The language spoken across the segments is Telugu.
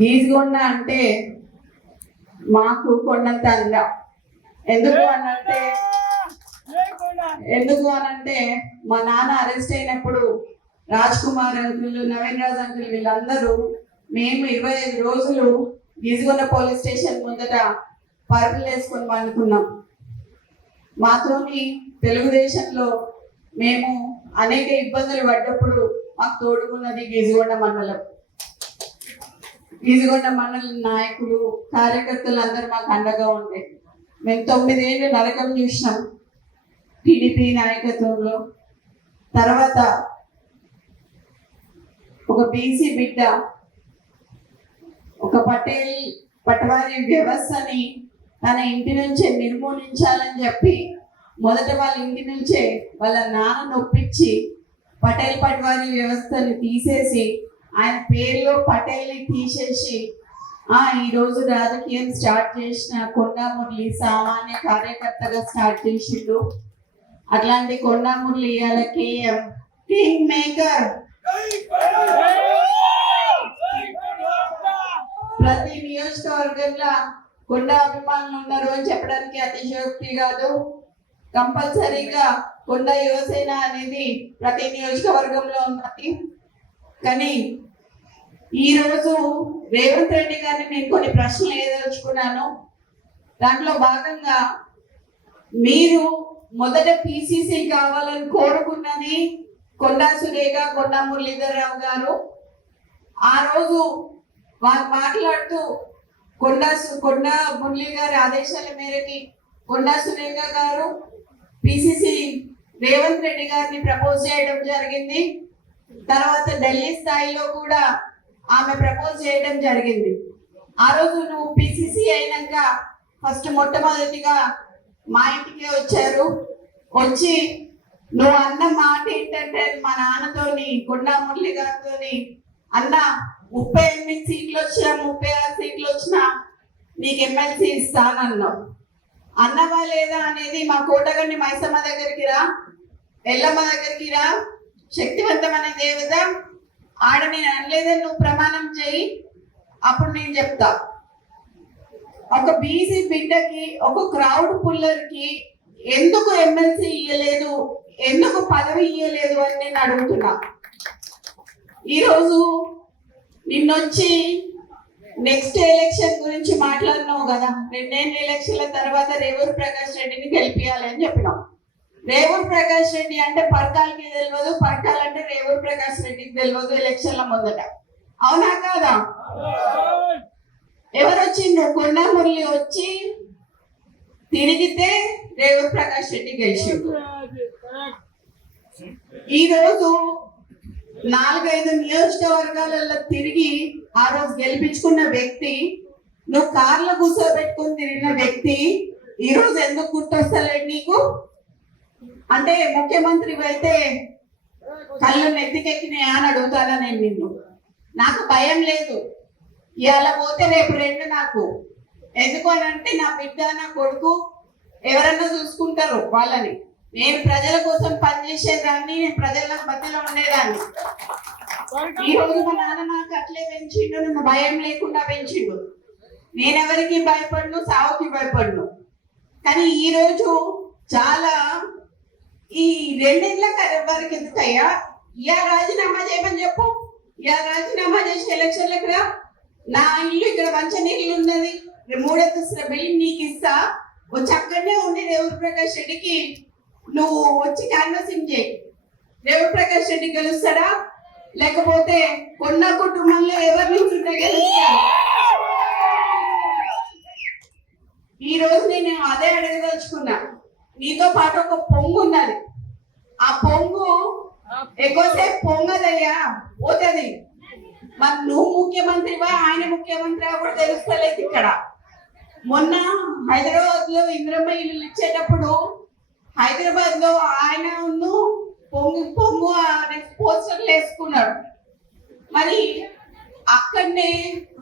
గీసుగొండ అంటే మాకు కొండంత అందం. ఎందుకు అనంటే మా నాన్న అరెస్ట్ అయినప్పుడు రాజ్ కుమార్ అంకుల్, నవీన్ రాజ్ అంకుల్ వీళ్ళందరూ మేము 25 రోజులు గీసుగొండ పోలీస్ స్టేషన్ ముందట పరుపులు వేసుకొని పండుకున్నాం. మాతోని తెలుగుదేశంలో మేము అనేక ఇబ్బందులు పడ్డప్పుడు మాకు తోడుకున్నది గీసుగొండ మండలం. గీసుగొండ మండలం నాయకులు, కార్యకర్తలు అందరూ మాకు అండగా ఉండే. మేము 9 ఏళ్ళు నరకం చూసినాం టీడీపీ నాయకత్వంలో. తర్వాత ఒక బీసీ బిడ్డ ఒక పటవారి వ్యవస్థని తన ఇంటి నుంచే నిర్మూలించాలని చెప్పి మొదట వాళ్ళ ఇంటి నుంచే వాళ్ళ నాన్న నొప్పించి పటవారి వ్యవస్థని తీసేసి ఆయన పేరులో పటేల్ని తీసేసి ఈరోజు రాజకీయం స్టార్ట్ చేసిన కొండా మురళి సామాన్య కార్యకర్తగా స్టార్ట్ చేసిండు. అట్లాంటి కొండా మురళి ఇవాళ కింగ్ మేకర్. ప్రతి నియోజకవర్గంలో కొండ అభిమానులు ఉన్నారు అని చెప్పడానికి అతిశయోక్తి కాదు. కంపల్సరీగా కొండ యువసేన అనేది ప్రతి నియోజకవర్గంలో ఉన్నది. కానీ ఈరోజు రేవంత్ రెడ్డి గారిని నేను కొన్ని ప్రశ్నలు ఏదలుచుకున్నాను. దాంట్లో భాగంగా మీరు మొదట పిసిసి కావాలని కోరుకున్నది కొండా సురేఖ, కొండా మురళీధరరావు గారు. ఆ రోజు వారు మాట్లాడుతూ కొండా మురళి గారి ఆదేశాల మేరకి కొండా సురేఖ గారు పిసిసి రేవంత్ రెడ్డి గారిని ప్రపోజ్ చేయడం జరిగింది. తర్వాత ఢిల్లీ స్థాయిలో కూడా ఆమె ప్రపోజ్ చేయడం జరిగింది. ఆ రోజు నువ్వు పిసిసి అయినాక ఫస్ట్ మొట్టమొదటిగా మా ఇంటికే వచ్చారు. వచ్చి నువ్వు అన్న మాట ఏంటంటే మా నాన్నతోని, కొండా మురళి గారితోని, అన్న 38 సీట్లు వచ్చినా 36 సీట్లు వచ్చినా నీకు ఎమ్మెల్సీ ఇస్తానన్నావు. అన్నవా లేదా అనేది మా కోటగండి మైసమ్మ దగ్గరికి రా, ఎల్లమ్మ దగ్గరికి రా, శక్తివంతమైన దేవత ఆడ నేను అనలేదని నువ్వు ప్రమాణం చేయి, అప్పుడు నేను చెప్తా. ఒక బీసీ బిడ్డకి, ఒక క్రౌడ్ పుల్లర్కి ఎందుకు ఎమ్మెల్సీ ఇయ్యలేదు, ఎందుకు పదవి ఇయ్యలేదు అని నేను అడుగుతున్నా. ఈరోజు నిన్నొచ్చి నెక్స్ట్ ఎలక్షన్ గురించి మాట్లాడినావు కదా. 2 ఎలక్షన్ల తర్వాత రేవూరు ప్రకాష్ రెడ్డిని గెలిపియాలి అని చెప్పినాం. రేవూరు ప్రకాష్ రెడ్డి అంటే పర్కాలకి తెలియదు, పర్కాల్ అంటే రేవూరు ప్రకాష్ రెడ్డికి తెలియదు ఎలక్షన్ల ముందట. అవునా కాదా? ఎవరు వచ్చిండ్రు? కొండా మురళి వచ్చి తిరిగితే రేవూరు ప్రకాష్ రెడ్డి గెలిచిండు. ఈరోజు 4-5 నియోజకవర్గాలలో తిరిగి ఆ రోజు గెలిపించుకున్న వ్యక్తి, నువ్వు కార్లో కూర్చోబెట్టుకుని తిరిగిన వ్యక్తి ఈరోజు ఎందుకు గుర్తొస్తలేడు నీకు? అంటే ముఖ్యమంత్రి అయితే కళ్ళు నెత్తికెక్కినాయా అని అడుగుతానా నేను నిన్ను? నాకు భయం లేదు. ఇవాళ పోతే రేపు 2 నాకు. ఎందుకు అని అంటే నా బిడ్డ, నా కొడుకు ఎవరన్నా చూసుకుంటారు వాళ్ళని. నేను ప్రజల కోసం పనిచేసేదాన్ని, నేను ప్రజల మధ్యలో ఉండేదాన్ని. ఈ రోజు మా నాన్న నాకు అట్లే పెంచిండు, నన్ను భయం లేకుండా పెంచిండు. నేనెవరికి భయపడను, సావుకి భయపడను. కానీ ఈరోజు చాలా ఈ 2 ఏళ్ళ వరకు ఎందుకయ్యా ఇవాళ రాజీనామా చేయమని చెప్పు. ఇవాళ రాజీనామా చేసి ఎలక్షన్లకు రా. నా ఇల్లు ఇక్కడ మంచినీళ్ళు ఉన్నది, 3 అంతస్తుల బిల్డింగ్ నీకు ఇస్తా. వచ్చి అక్కడనే ఉండి రేవూరు ప్రకాష్ రెడ్డికి నువ్వు వచ్చి క్యాన్వాసింగ్ చేయి. రేవూరు ప్రకాష్ రెడ్డి గెలుస్తాడా, లేకపోతే కొండ కుటుంబంలో ఎవరి నుంచి గెలుస్తాడు? ఈ రోజు నేను అదే అడగదలుచుకున్నా. నీతో పాటు ఒక పొంగు ఉన్నది. ఆ పొంగు ఎక్కువసేపు పొంగదయ్యా, పోతుంది. మరి నువ్వు ముఖ్యమంత్రివా, ఆయన ముఖ్యమంత్రివా కూడా తెలుస్తలేదు. ఇక్కడ మొన్న హైదరాబాద్ లో ఇంద్రమ్మ ఇల్లు ఇచ్చేటప్పుడు హైదరాబాద్ లో ఆయన పొంగు పోస్టర్లు వేసుకున్నాడు. మరి అక్కడనే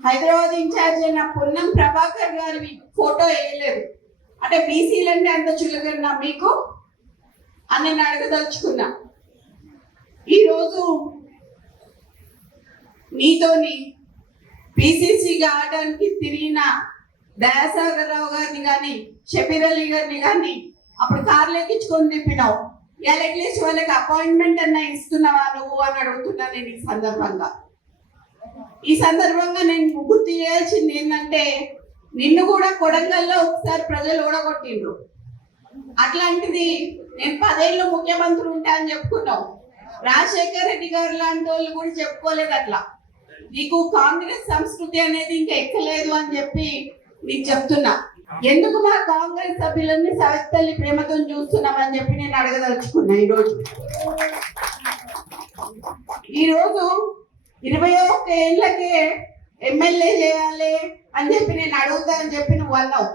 హైదరాబాద్ ఇన్ఛార్జ్ అయిన పొన్నం ప్రభాకర్ గారి ఫోటో వేయలేదు. అంటే బీసీలంటే అంత చులకన్నా మీకు అని నేను అడగదలుచుకున్నా. ఈరోజు నీతోని పిసిసి ఆడడానికి తిరిగిన దయాసాగర్ రావు గారిని కానీ షబీర్ అలీ గారిని కానీ అప్పుడు కార్లు ఎక్కించుకొని తిప్పినావు. ఇవాళ అట్లీస్ట్ వాళ్ళకి అపాయింట్మెంట్ అన్నా ఇస్తున్నావా నువ్వు అని అడుగుతున్నా నేను ఈ సందర్భంగా నేను గుర్తు చేయాల్సింది ఏంటంటే, నిన్ను కూడా కొడంగల్లో ఒకసారి ప్రజలు ఓడగొట్టిండ్రు. అట్లాంటిది నేను 10 ఏళ్ళు ముఖ్యమంత్రి ఉంటా అని చెప్పుకున్నావు. రాజశేఖర్ రెడ్డి గారు లాంటి వాళ్ళు కూడా చెప్పుకోలేదు అట్లా. నీకు కాంగ్రెస్ సంస్కృతి అనేది ఇంకా ఎక్కలేదు అని చెప్పి నీకు చెప్తున్నా. ఎందుకు మా కాంగ్రెస్ సభ్యులన్నీ సవితల్లి ప్రేమతో చూస్తున్నామని చెప్పి నేను అడగదలుచుకున్నా. ఈరోజు 21 ఏళ్ళకే ఎమ్మెల్యే చేయాలి అని చెప్పి నేను అడుగుతా అని చెప్పి నువ్వు అన్నావు.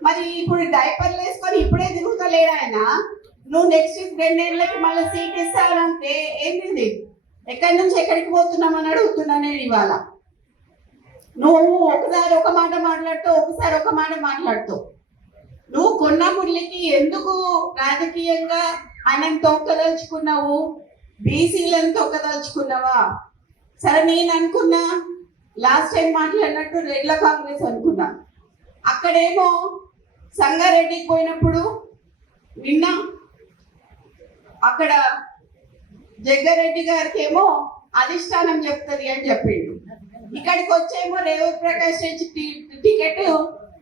మరి ఇప్పుడు డైపర్లు వేసుకొని ఇప్పుడే తిరుగుతలేడు ఆయన. నువ్వు నెక్స్ట్ 2 ఏళ్ళకి మళ్ళీ సీట్ ఇస్తానంటే ఏంటిది? ఎక్కడి నుంచి ఎక్కడికి పోతున్నామని అడుగుతున్నా నేను ఇవాళ. నువ్వు ఒకసారి ఒక మాట మాట్లాడుతావు, ఒకసారి ఒక మాట మాట్లాడుతావు. నువ్వు కొన్న మురళికి ఎందుకు రాజకీయంగా ఆయనను తొక్కదలుచుకున్నావు? బీసీలను తొక్కదలుచుకున్నావా? సరే, నేను అనుకున్నా లాస్ట్ టైం మాట్లాడినట్టు రెడ్ల కాంగ్రెస్ అనుకున్నా. అక్కడేమో సంగారెడ్డికి పోయినప్పుడు నిన్న అక్కడ జగ్గారెడ్డి గారికి ఏమో అధిష్టానం చెప్తుంది అని చెప్పిండు. ఇక్కడికి వచ్చేమో రేవంత్ ప్రకాష్ టికెట్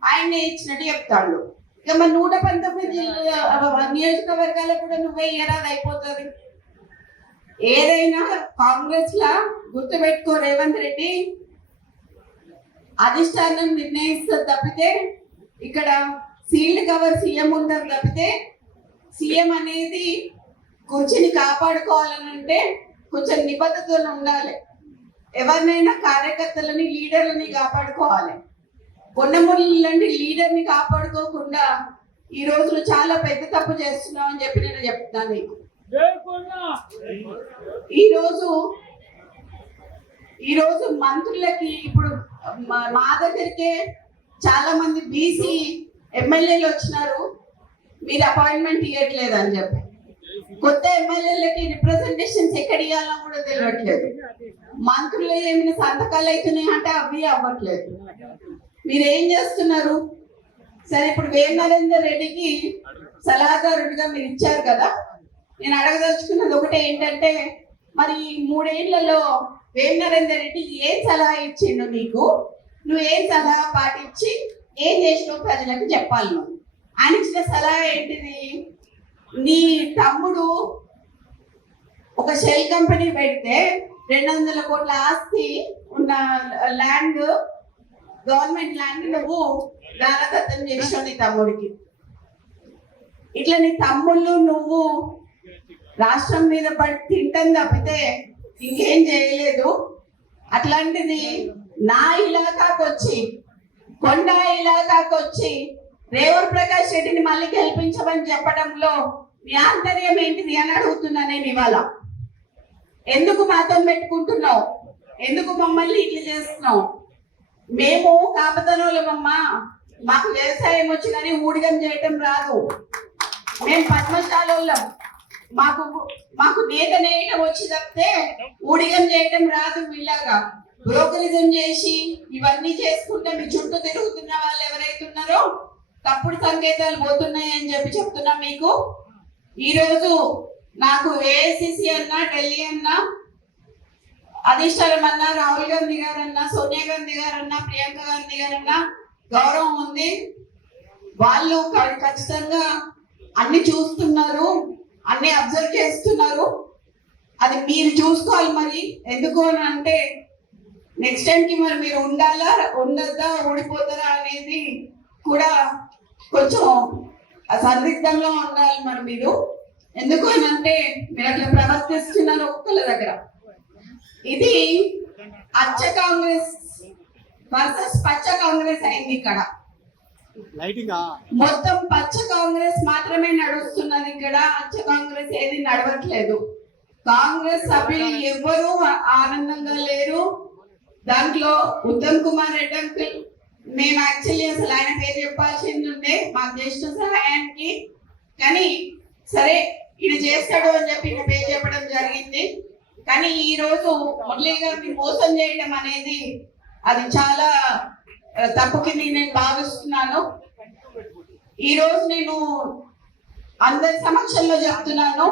ఆయనే ఇచ్చినట్టు చెప్తాడు. ఇక మరి 119 నియోజకవర్గాలకు కూడా నువ్వే ఇయరాది అయిపోతుంది. ఏదైనా కాంగ్రెస్ లా గుర్తుపెట్టుకో, రేవంత్ రెడ్డి అధిష్టానం నిర్ణయిస్తుంది తప్పితే ఇక్కడ సీల్డ్ కవర్ సీఎం ఉంటారు తప్పితే, సీఎం అనేది కుర్చీని కాపాడుకోవాలని అంటే కొంచెం నిబద్ధతలు ఉండాలి. ఎవరినైనా కార్యకర్తలని లీడర్లని కాపాడుకోవాలి. పొన్నమురళి లాంటి లీడర్ని కాపాడుకోకుండా ఈ రోజులు చాలా పెద్ద తప్పు చేస్తున్నావు అని చెప్పి నేను చెప్తున్నాను నీకు. ఈరోజు మంత్రులకి ఇప్పుడు మా దగ్గరికే చాలా మంది బీసీ ఎమ్మెల్యేలు వచ్చినారు, మీరు అపాయింట్మెంట్ ఇవ్వట్లేదు అని చెప్పి. కొత్త ఎమ్మెల్యేలకి రిప్రజెంటేషన్స్ ఎక్కడ ఇవ్వాలో కూడా తెలియట్లేదు. మంత్రులు ఏమైనా సంతకాలు అవుతున్నాయి అంటే అవి అవ్వట్లేదు. మీరేం చేస్తున్నారు? సరే, ఇప్పుడు వేం నరేందర్ రెడ్డికి సలహాదారుడిగా మీరు ఇచ్చారు కదా. నేను అడగదలుచుకున్నది ఒకటే ఏంటంటే, మరి 3 ఏళ్లలో వేం నరేందర్ రెడ్డి ఏం సలహా ఇచ్చిండు నీకు? నువ్వు ఏం సలహా పాటించి ఏం చేసినావు ప్రజలకు చెప్పాలి. నువ్వు ఆయన ఇచ్చిన సలహా ఏంటిది? నీ తమ్ముడు ఒక షెల్ కంపెనీ పెడితే 200 కోట్ల ఆస్తి ఉన్న ల్యాండ్, గవర్నమెంట్ ల్యాండ్ నువ్వు దానదత్తం చేసావు నీ తమ్ముడికి. ఇట్లా నీ తమ్ముళ్ళు నువ్వు రాష్ట్రం మీద పడి తింటాం తప్పితే ఇంకేం చేయలేదు. అట్లాంటిది నా ఇలాకాకు వచ్చి, కొండ ఇలాకాకు వచ్చి రేవంత్ ప్రకాష్ రెడ్డిని మళ్ళీ గెలిపించమని చెప్పడంలో నీ ఆంతర్యం ఏంటిది అని అడుగుతున్నా నేను ఇవాళ. ఎందుకు మాతో పెట్టుకుంటున్నావు? ఎందుకు మమ్మల్ని ఇట్లా చేస్తున్నావు? మేము కాపతనోళ్ళమమ్మా, మాకు వ్యవసాయం వచ్చి కానీ ఊడిగం చేయటం రాదు. మేము పద్మశాలోళ్ళం, మాకు నేత నేయటం వచ్చి తప్పితే ఊడిగం చేయటం రాదు. వీళ్ళగా బ్రోకరిజం చేసి ఇవన్నీ చేసుకుంటే మీ చుట్టూ తిరుగుతున్న వాళ్ళు ఎవరైతే ఉన్నారో తప్పుడు సంకేతాలు పోతున్నాయి అని చెప్పి చెప్తున్నా మీకు. ఈరోజు నాకు ఏఐసిసి అన్నా, ఢిల్లీ అన్నా, అధిష్టానం అన్నా, రాహుల్ గాంధీ గారన్నా, సోనియా గాంధీ గారన్నా, ప్రియాంక గాంధీ గారన్నా గౌరవం ఉంది. వాళ్ళు ఖచ్చితంగా అన్ని చూస్తున్నారు, అన్ని అబ్జర్వ్ చేస్తున్నారు. అది మీరు చూసుకోవాలి. మరి ఎందుకు అని అంటే నెక్స్ట్ టైంకి మరి మీరు ఉండాలా, ఉండద్దా, ఓడిపోతారా అనేది కూడా కొంచెం సందిగ్ధంలో ఉండాలి. మరి మీరు ఎందుకు అని అంటే మీరు అట్లా ప్రవర్తిస్తున్నారు ఒక్కొక్కళ్ళ దగ్గర. ఇది అచ్చ కాంగ్రెస్ వర్సెస్ పచ్చ కాంగ్రెస్ అయింది. ఇక్కడ మొత్తం పచ్చ కాంగ్రెస్ మాత్రమే నడుస్తున్నది. ఇక్కడ అచ్చ కాంగ్రెస్ ఏది నడవట్లేదు. కాంగ్రెస్ సభ్యులు ఎవ్వరూ ఆనందంగా లేరు. దాంట్లో ఉత్తమ్ కుమార్ రెడ్డి అంకుల్, మేము యాక్చువల్లీ అసలు ఆయన పేరు చెప్పాల్సింది ఉండే మాకు జ్యేష్ఠ సహాయానికి, కానీ సరే ఈయన చేస్తాడు అని చెప్పి ఈయన పేరు చెప్పడం జరిగింది. కానీ ఈ రోజు మురళీ గారిని మోసం చేయడం అనేది అది చాలా తప్పు కింద నేను భావిస్తున్నాను. ఈ రోజు నేను అందరి సమక్షంలో చెప్తున్నాను,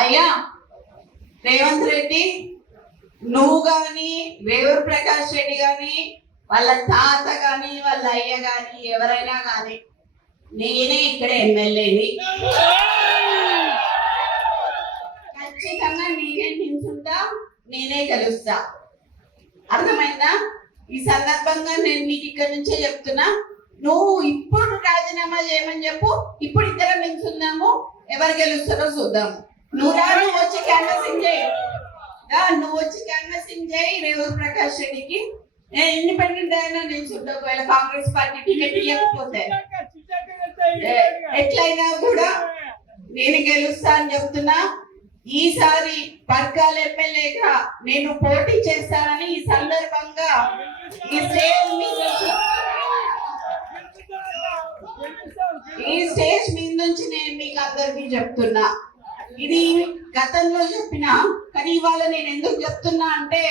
అయ్యా రేవంత్ రెడ్డి, నువ్వు గాని రేవూరు ప్రకాష్ రెడ్డి గాని వాళ్ళ తాత గాని వాళ్ళ అయ్య గాని ఎవరైనా గాని నేనే ఇక్కడ ఎమ్మెల్యేని, ఖచ్చితంగా నేనే నిల్చుంటా, నేనే గెలుస్తా. అర్థమైందా? ఈ సందర్భంగా నేను నీకు ఇక్కడ నుంచే చెప్తున్నా, నువ్వు ఇప్పుడు రాజీనామా చేయమని చెప్పు, ఇప్పుడు ఇద్దరం నిల్చుందాము, ఎవరు గెలుస్తారో చూద్దాము. నువ్వు వచ్చి క్యాన్వాసింగ్ చేయి, నువ్వు వచ్చి క్యాన్వాసింగ్ చేయి రేవూరు ప్రకాష్ రెడ్డికి. నేను ఇండిపెండెంట్ అయినా నిల్చుంటా, ఒకవేళ కాంగ్రెస్ పార్టీ టికెట్ ఇవ్వకపోతే ఎట్లయినా కూడా నేను గెలుస్తా అని చెప్తున్నా. ఈసారి పర్కాల ఎమ్మెల్యేగా నేను పోటీ చేస్తానని ఈ సందర్భంగా ఈ స్టేజ్ మీద నుంచి నేను మీకు అందరికీ చెప్తున్నా. ఇది గతంలో చెప్పిన, కానీ ఇవాళ నేను ఎందుకు చెప్తున్నా అంటే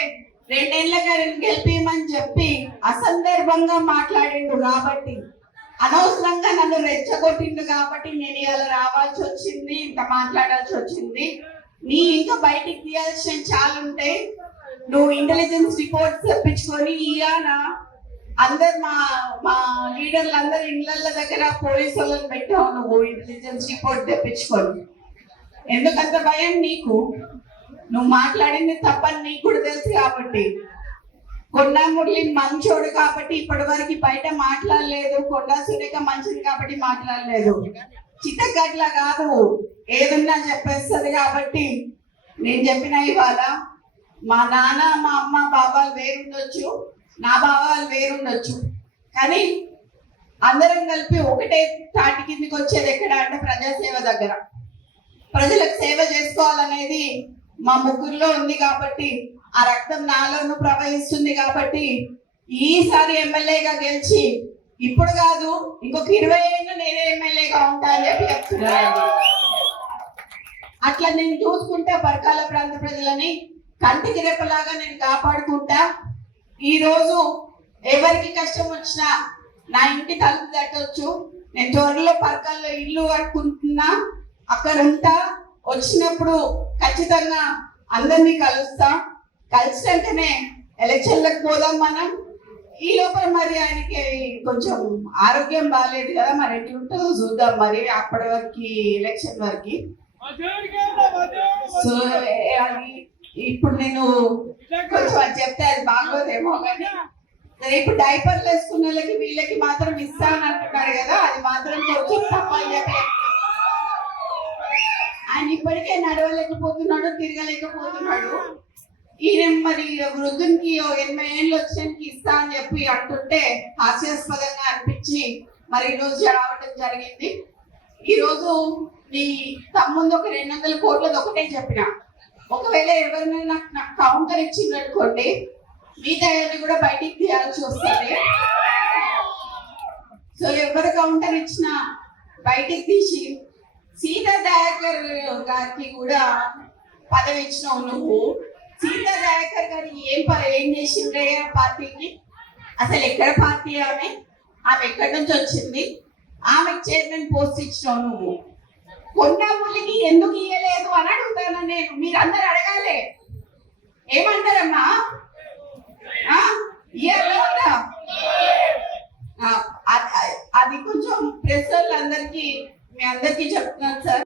2 ఏళ్ల గారిని గెలిపేయమని చెప్పి అసందర్భంగా మాట్లాడిండు కాబట్టి, అనవసరంగా నన్ను రెచ్చగొట్టిండు కాబట్టి నేను ఇవాళ రావాల్సి వచ్చింది, ఇంకా మాట్లాడాల్సి వచ్చింది. నీ ఇంకా బయటికి తీయాల్సిన చాలా ఉంటాయి. నువ్వు ఇంటెలిజెన్స్ రిపోర్ట్స్ తెప్పించుకొని ఇయాన అందరు మా లీడర్లు అందరు ఇళ్ళ దగ్గర పోలీసు వాళ్ళని పెట్టావు, నువ్వు ఇంటెలిజెన్స్ రిపోర్ట్ తెప్పించుకొని. ఎందుకంత భయం నీకు? నువ్వు మాట్లాడింది తప్పని నీకు కూడా తెలుసు కాబట్టి. కొండా మురళి మంచోడు కాబట్టి ఇప్పటి వరకు బయట మాట్లాడలేదు, కొండా సురేఖ మంచిది కాబట్టి మాట్లాడలేదు. చిత్తగట్ల కాదు, ఏదున్నా చెప్పేస్తుంది కాబట్టి నేను చెప్పిన ఇవాళ మా నాన్న మా అమ్మ బాబాలు వేరుండొచ్చు, నా బాబాలు వేరుండొచ్చు, కానీ అందరం కలిపి ఒకటే తాటి కిందకి వచ్చేది ఎక్కడ అంటే ప్రజాసేవ దగ్గర. ప్రజలకు సేవ చేసుకోవాలనేది మా ముగ్గురులో ఉంది కాబట్టి, ఆ రక్తం నాలోనూ ప్రవహిస్తుంది కాబట్టి ఈసారి ఎమ్మెల్యేగా గెలిచి, ఇప్పుడు కాదు ఇంకొక 20 ఏళ్ళు నేనే ఎమ్మెల్యేగా ఉంటా అని చెప్పి చెప్తున్నాను. అట్లా నేను చూసుకుంటా పరకాల ప్రాంత ప్రజలని కంటికి రెప్పలాగా నేను కాపాడుకుంటా. ఈ రోజు ఎవరికి కష్టం వచ్చినా నా ఇంటి తలుపు తట్టవచ్చు. నేను త్వరలో పరకాల్లో ఇల్లు కట్టుకుంటున్నా, అక్కడ ఉంటా. వచ్చినప్పుడు ఖచ్చితంగా అందరినీ కలుస్తా. కలిసినాకనే ఎలక్షన్లకు పోదాం మనం. ఈ లోపల మరి ఆయనకి కొంచెం ఆరోగ్యం బాగాలేదు కదా, మరి ఎట్లా ఉంటుందో చూద్దాం. మరి అప్పటి వరకు ఎలక్షన్ వరకు సో ఇప్పుడు నేను కొంచెం అది చెప్తే అది బాగోదేమో, కానీ ఇప్పుడు డైపర్లు వేసుకున్న వాళ్ళకి వీళ్ళకి మాత్రం ఇస్తాను అంటున్నాడు కదా, అది మాత్రం కొంచెం తప్పని చెప్పి. ఆయన ఇప్పటికే నడవలేకపోతున్నాడు, తిరగలేకపోతున్నాడు. ఈయన మరి వృద్ధునికి 80 ఏళ్ళు వచ్చానికి ఇస్తా అని చెప్పి అంటుంటే హాస్యాస్పదంగా అనిపించి మరి ఈరోజు రావడం జరిగింది. ఈరోజు నీ తమ్ముందు ఒక 200 కోట్లది ఒకటే చెప్పిన, ఒకవేళ ఎవరినైనా నాకు కౌంటర్ ఇచ్చిందనుకోండి మిగతా కూడా బయటికి తీయాల్సి వస్తుంది. సో ఎవరు కౌంటర్ ఇచ్చినా బయటికి తీసి సీతా దయాకర్ గారికి కూడా పదవి ఇచ్చినావు నువ్వు. సీతా దయాకర్ గారు ఏం చేసిండ్రే పార్టీకి? అసలు ఎక్కడ పార్టీ ఆమె ఎక్కడి నుంచి వచ్చింది? ఆమెకు చైర్మన్ పోస్ట్ ఇచ్చినావు నువ్వు. కొండా మురళికి ఎందుకు ఇయ్యలేదు అని అడుగుతాను నేను. మీరు అందరు అడగాలి, ఏమంటారమ్మా? అది కొంచెం ప్రెస్ వాళ్ళందరికీ మీ అందరికీ చెప్తున్నాను సార్.